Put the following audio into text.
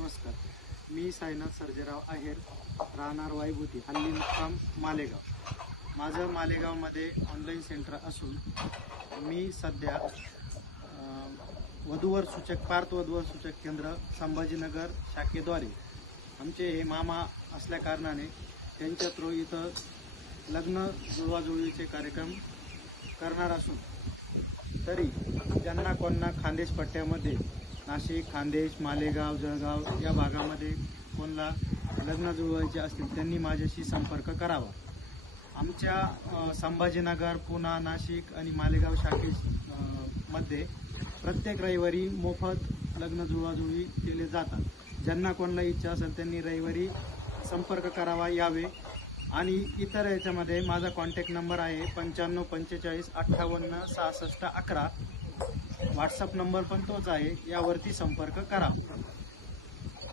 नमस्कार. मी साईनाथ सर्जेराव आहेर, राहणार वाईभूती, हल्ली मुक्काम मालेगाव. माझं मालेगावमध्ये ऑनलाईन सेंटर असून मी सध्या वधूवर सूचक पार्थ वधूवर सूचक केंद्र संभाजीनगर शाखेद्वारे आमचे हे मामा असल्या कारणाने त्यांच्या थ्रू इथं लग्न जुळवाजुळवीचे कार्यक्रम करणार असून तरी ज्यांना कोणा खान्देश पट्ट्यामध्ये नाशिक, खान्देश, मालेगाव, जळगाव या भागामध्ये कोणाला लग्न जुळवायचे असतील त्यांनी माझ्याशी संपर्क करावा. आमच्या संभाजीनगर, पुणा, नाशिक आणि मालेगाव शाखेमध्ये प्रत्येक रविवारी मोफत लग्न जुळवाजुळवी केले जातात. ज्यांना कोणाला इच्छा असेल त्यांनी रविवारी संपर्क करावा यावे. आणि इतर याच्यामध्ये माझा कॉन्टॅक्ट नंबर आहे 95 45 58 66 11. व्हॉट्सअप नंबर पण तोच आहे, यावरती संपर्क करा.